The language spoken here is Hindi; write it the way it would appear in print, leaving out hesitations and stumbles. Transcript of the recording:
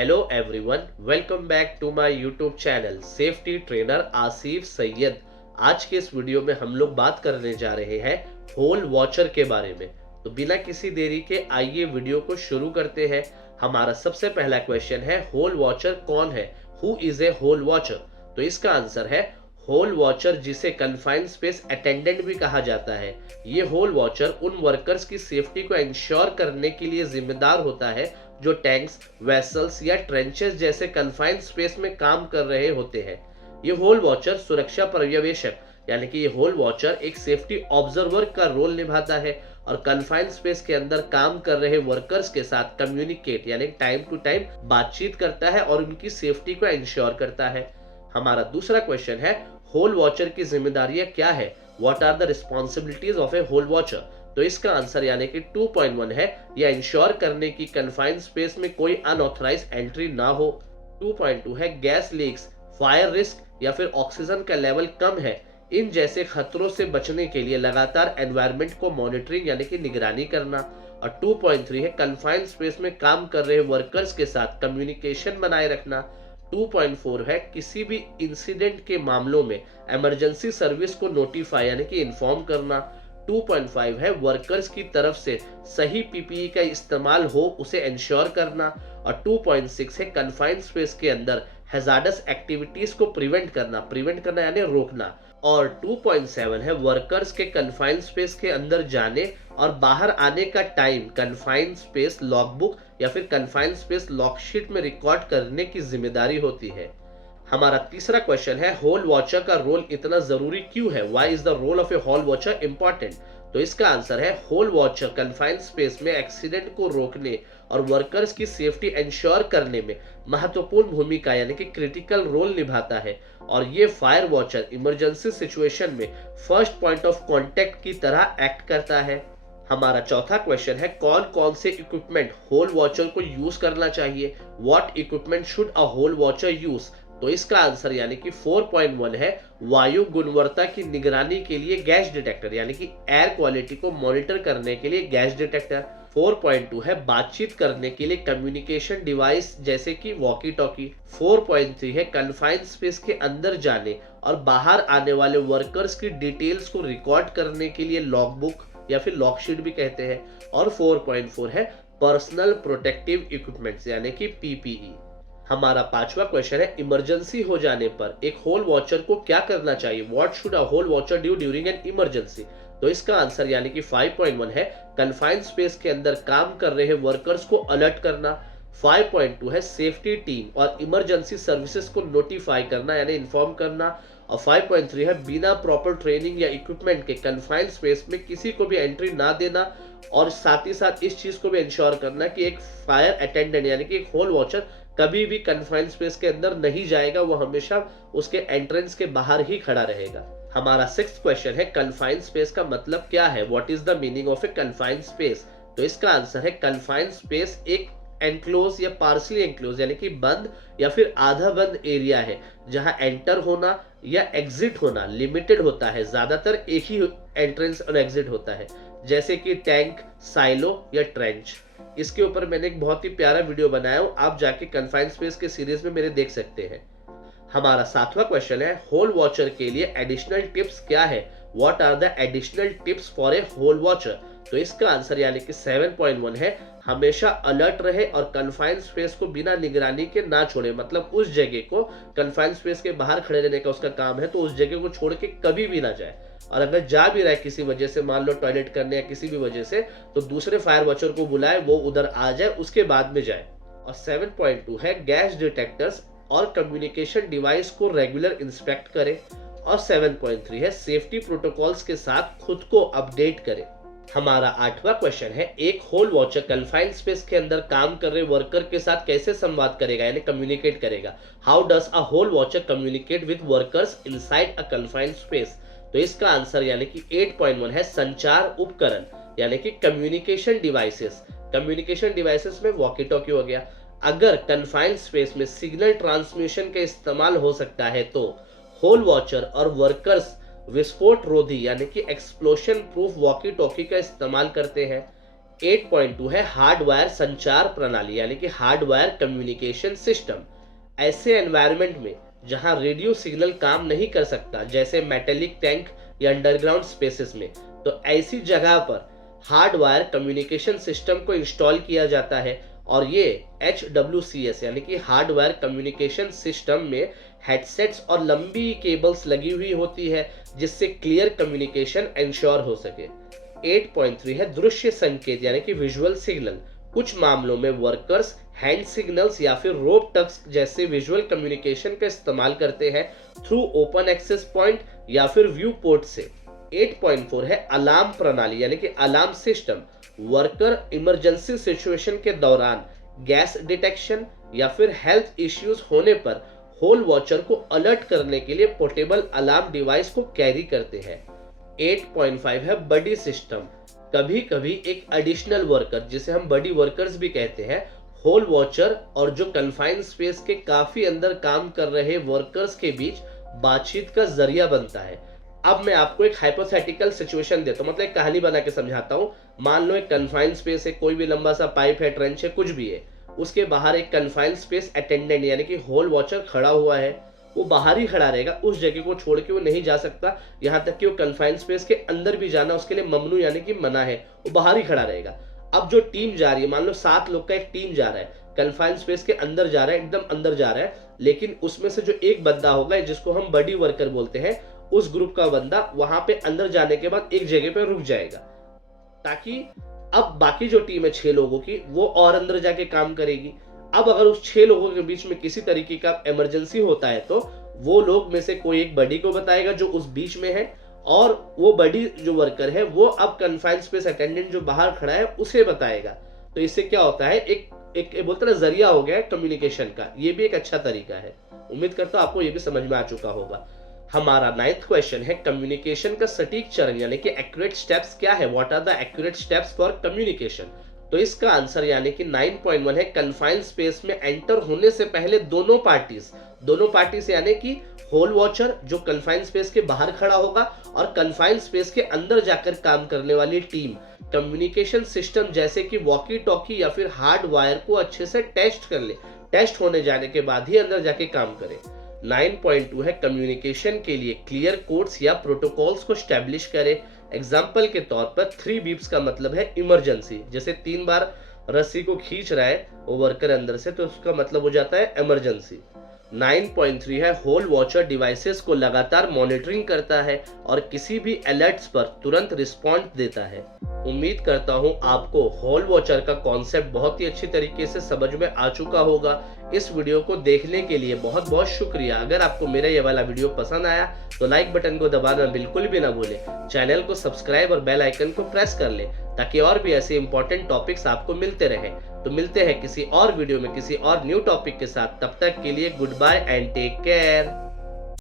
Hello everyone, welcome back to my YouTube channel safety trainer Asif Syed. आज के इस वीडियो में हम लोग बात करने जा रहे हैं होल वॉचर के बारे में। तो बिना किसी देरी के आइए वीडियो को शुरू करते हैं। हमारा सबसे पहला क्वेश्चन है, होल वॉचर कौन है? Who is a hole watcher? तो इसका आंसर है होल वॉचर, जिसे कन्फाइंड स्पेस अटेंडेंट भी कहा जाता है। ये होल वॉचर उन वर्कर्स की सेफ्टी को इंश्योर करने के लिए जिम्मेदार होता है जो टैंक्स, वेसल्स या ट्रेंचेस जैसे कन्फाइंड स्पेस में काम कर रहे होते हैं। ये होल वॉचर सुरक्षा पर्यवेक्षक यानी कि ये होल वॉचर एक सेफ्टी ऑब्जर्वर का रोल निभाता है और कन्फाइंड स्पेस के अंदर काम कर रहे वर्कर्स के साथ कम्युनिकेट यानी टाइम टू टाइम बातचीत करता है और उनकी सेफ्टी को इंश्योर करता है। हमारा दूसरा क्वेश्चन है, होल वॉचर की जिम्मेदारियां क्या है? What are the responsibilities of a hole watcher? तो इसका आंसर यानी कि 2.1 है, यह इंश्योर करने की कन्फाइंड स्पेस में कोई अनऑथराइज एंट्री ना हो। 2.2 है, गैस लीक्स, फायर रिस्क या फिर ऑक्सीजन का लेवल कम है, इन जैसे खतरों से बचने के लिए लगातार एनवायरनमेंट को मॉनिटरिंग यानी कि निगरानी करना। और 2.3 है, कन्फाइंड स्पेस में काम कर रहे वर्कर्स के साथ कम्युनिकेशन बनाए रखना। 2.4 है, किसी भी इंसिडेंट के मामलों में इमरजेंसी सर्विस को नोटिफाई यानी कि इन्फॉर्म करना। 2.5 है, वर्कर्स की तरफ से सही पीपीई का इस्तेमाल हो उसे इंश्योर करना। और 2.6 है, कन्फाइंड स्पेस के अंदर हैजार्डस एक्टिविटीज को प्रिवेंट करना यानी रोकना। और 2.7 है, वर्कर्स के कन्फाइंड स्पेस के अंदर जाने और बाहर आने का टाइम कन्फाइंड स्पेस लॉगबुक या फिर कन्फाइंड स्पेस लॉगशीट में रिकॉर्ड करने की जिम्मेदारी होती है। हमारा तीसरा क्वेश्चन है, होल वॉचर का रोल इतना जरूरी क्यों है? Why is the role of a hole watcher important? तो इसका आंसर है, होल वॉचर कन्फाइंड स्पेस में एक्सीडेंट को रोकने और वर्कर्स की सेफ्टी इंश्योर करने में महत्वपूर्ण भूमिका यानी कि क्रिटिकल रोल निभाता है। और ये फायर वॉचर इमरजेंसी सिचुएशन में फर्स्ट पॉइंट ऑफ कांटेक्ट की तरह एक्ट करता है। हमारा चौथा क्वेश्चन है, कौन कौन से इक्विपमेंट होल वॉचर को यूज करना चाहिए? What equipment should a hole watcher use? तो इसका आंसर यानी कि 4.1 है, वायु गुणवत्ता की निगरानी के लिए गैस डिटेक्टर यानी कि एयर क्वालिटी को मॉनिटर करने के लिए गैस डिटेक्टर। 4.2 है, बातचीत करने के लिए कम्युनिकेशन डिवाइस जैसे कि वॉकी टॉकी। 4.3 है, कन्फाइंड स्पेस के अंदर जाने और बाहर आने वाले वर्कर्स की डिटेल्स को रिकॉर्ड करने के लिए लॉगबुक या फिर लॉगशीट भी कहते हैं। और 4.4 है, पर्सनल प्रोटेक्टिव इक्विपमेंट्स यानी कि पीपीई। हमारा पांचवा क्वेश्चन है, इमरजेंसी हो जाने पर एक होल वॉचर को क्या करना चाहिए? What should a hole watcher do during an emergency? तो इसका आंसर यानी कि 5.1 है, कन्फाइंड स्पेस के अंदर काम कर रहे वर्कर्स को अलर्ट करना। 5.2 है, सेफ्टी टीम और इमरजेंसी सर्विसेज को नोटिफाई करना यानी इन्फॉर्म करना। और 5.3 है, बिना प्रॉपर ट्रेनिंग या इक्विपमेंट के कन्फाइंड स्पेस में किसी को भी एंट्री ना देना और साथ ही साथ इस चीज को भी इंश्योर करना कि एक फायर अटेंडेंट यानी कि एक होल वॉचर कभी भी कन्फाइंड स्पेस के अंदर नहीं जाएगा, वो हमेशा उसके एंट्रेंस के बाहर ही खड़ा रहेगा। हमारा सिक्स्थ क्वेश्चन है, कन्फाइंड स्पेस का मतलब क्या है? What is the meaning of A confined space? तो इसका आंसर है, कन्फाइंड स्पेस एक एनक्लोज या पार्सली एनक्लोज यानी कि बंद या फिर आधा बंद एरिया है जहां एंटर होना या एग्जिट होना लिमिटेड होता है। ज्यादातर एक ही एंट्रेंस और एग्जिट होता है, जैसे कि टैंक, साइलो या ट्रेंच। इसके ऊपर मैंने एक बहुत ही प्यारा वीडियो बनाया हूं, आप जाके कन्फाइंड स्पेस के सीरीज में मेरे देख सकते हैं। हमारा सातवां क्वेश्चन है, होल वॉचर के लिए एडिशनल टिप्स क्या है? What are the additional tips for a hole watcher? तो इसका आंसर यानी कि 7.1 है, हमेशा अलर्ट रहे और कन्फाइंड स्पेस को बिना निगरानी के ना छोड़े। मतलब उस जगह को कन्फाइंड स्पेस के बाहर खड़े रहने का उसका काम है, तो उस जगह को छोड़ के कभी भी ना जाए। और अगर जा भी रहा है किसी वजह से, मान लो टॉयलेट करने या किसी भी वजह से, तो दूसरे फायर वॉचर को बुलाए, वो उधर आ जाए, उसके बाद में जाए। और 7.2 है, गैस डिटेक्टर्स और कम्युनिकेशन डिवाइस को रेगुलर इंस्पेक्ट करें। और 7.3 है, सेफ्टी प्रोटोकॉल्स के साथ खुद को अपडेट करें। हमारा आठवां क्वेश्चन है, एक होल वॉचर कन्फाइंड स्पेस के अंदर काम कर रहे वर्कर के साथ कैसे संवाद करेगा यानी कम्युनिकेट करेगा? How does a hole watcher communicate with workers inside a confined space? तो इसका आंसर यानी कि 8.1 है, संचार उपकरण यानी कि कम्युनिकेशन डिवाइसेस। कम्युनिकेशन डिवाइसेस में वॉकी टॉकी हो गया। अगर कन्फाइंड स्पेस में सिग्नल ट्रांसमिशन का इस्तेमाल हो सकता है तो होल वॉचर और वर्कर्स विस्फोट रोधी यानी कि एक्सप्लोशन प्रूफ वॉकी टॉकी का इस्तेमाल करते हैं। 8.2 है हार्डवायर संचार प्रणाली यानी कि हार्डवायर कम्युनिकेशन सिस्टम। ऐसे एनवायरनमेंट में जहां रेडियो सिग्नल काम नहीं कर सकता, जैसे मेटेलिक टैंक या अंडरग्राउंड स्पेसेस में, तो ऐसी जगह पर हार्डवायर कम्युनिकेशन सिस्टम को इंस्टॉल किया जाता है। और ये HWCS यानी कि हार्डवायर कम्युनिकेशन सिस्टम में हेडसेट्स और लंबी केबल्स लगी हुई होती है, जिससे क्लियर कम्युनिकेशन इंश्योर हो सके। 8.3 है दृश्य संकेत यानी कि विजुअल सिग्नल। कुछ मामलों में वर्कर्स हैंड सिग्नल्स या फिर रोप टक्स जैसे विजुअल कम्युनिकेशन का इस्तेमाल करते हैं थ्रू ओपन एक्सेस पॉइंट या फिर व्यू पोर्ट से। 8.4 है अलार्म प्रणाली यानी कि alarm system. Worker emergency situation के दौरान गैस डिटेक्शन या फिर हेल्थ इश्यूज होने पर होल वॉचर को अलर्ट करने के लिए पोर्टेबल अलार्म डिवाइस को कैरी करते हैं। 8.5 है बडी सिस्टम। कभी कभी एक एडिशनल वर्कर, जिसे हम बडी वर्कर्स भी कहते हैं, होल वॉचर और जो कन्फाइंड स्पेस के काफी अंदर काम कर रहे वर्कर्स के बीच बातचीत का जरिया बनता है। अब मैं आपको एक हाइपोथेटिकल सिचुएशन देता हूँ, मतलब एक कहानी बना के समझाता हूँ। मान लो एक कन्फाइंड स्पेस है, कोई भी लंबा सा पाइप है, ट्रेंच है, कुछ भी है। उसके बाहर एक कन्फाइंड स्पेस अटेंडेंट यानी कि होल वॉचर खड़ा हुआ है। वो बाहर ही खड़ा रहेगा, उस जगह को छोड़ के वो नहीं जा सकता। यहाँ तक कि वो कन्फाइंड स्पेस के अंदर भी जाना उसके लिए ममनू यानी कि मना है, वो बाहर ही खड़ा रहेगा। अब जो टीम जा रही है, मान लो 7 लोग का एक टीम जा रहा है, कन्फाइंड स्पेस के अंदर जा रहा है, एकदम अंदर जा रहा है, लेकिन उसमें से जो एक बंदा होगा जिसको हम बडी वर्कर बोलते हैं, उस ग्रुप का बंदा वहां पे अंदर जाने के बाद एक जगह पे रुक जाएगा, ताकि अब बाकी जो टीम है 6 लोगों की, वो और अंदर जाके काम करेगी। अब अगर उस 6 लोगों के बीच में किसी तरीके का इमरजेंसी होता है तो वो लोग में से कोई एक बडी को बताएगा जो उस बीच में है, और वो बडी जो वर्कर है वो अब कन्फाइंड स्पेस अटेंडेंट जो बाहर खड़ा है उसे बताएगा। तो इससे क्या होता है, एक बोलते ना जरिया हो गया कम्युनिकेशन का। ये भी एक अच्छा तरीका है। उम्मीद करता हूं आपको ये भी समझ में आ चुका होगा। हमारा 9th क्वेश्चन है कम्युनिकेशन का सटीक चरण यानी कि एक्यूरेट स्टेप्स क्या है। What are the accurate steps for communication. तो इसका आंसर यानी कि 9.1 है कन्फाइंड स्पेस में एंटर होने से पहले दोनों पार्टीज यानी कि होल वॉचर जो कन्फाइंड स्पेस के बाहर खड़ा होगा और कन्फाइंड स्पेस के अंदर जाकर काम करने वाली टीम कम्युनिकेशन सिस्टम जैसे कि वॉकी टॉकी या फिर हार्ड वायर को अच्छे से टेस्ट कर ले। टेस्ट होने जाने के बाद ही अंदर जाके काम करे। 9.2 है कम्युनिकेशन के लिए क्लियर कोड्स या प्रोटोकॉल्स को स्टैब्लिश करे। एग्जाम्पल के तौर पर 3 बीप्स का मतलब है इमरजेंसी, जैसे 3 बार रस्सी को खींच रहा है वो वर्कर अंदर से, तो उसका मतलब हो जाता है इमरजेंसी। 9.3 है होल वॉचर डिवाइसेस को लगातार मॉनिटरिंग करता है और किसी भी अलर्ट्स पर तुरंत रिस्पॉन्ड देता है। उम्मीद करता हूं आपको होल वॉचर का कॉन्सेप्ट बहुत ही अच्छी तरीके से समझ में आ चुका होगा। इस वीडियो को देखने के लिए बहुत बहुत शुक्रिया। अगर आपको मेरा ये वाला वीडियो पसंद आया तो लाइक बटन को दबाना बिल्कुल भी ना भूलें। चैनल को सब्सक्राइब और बेल आइकन को प्रेस कर लें ताकि और भी ऐसे इंपॉर्टेंट टॉपिक्स आपको मिलते रहें। तो मिलते हैं किसी और वीडियो में किसी और न्यू टॉपिक के साथ। तब तक के लिए goodbye and take care.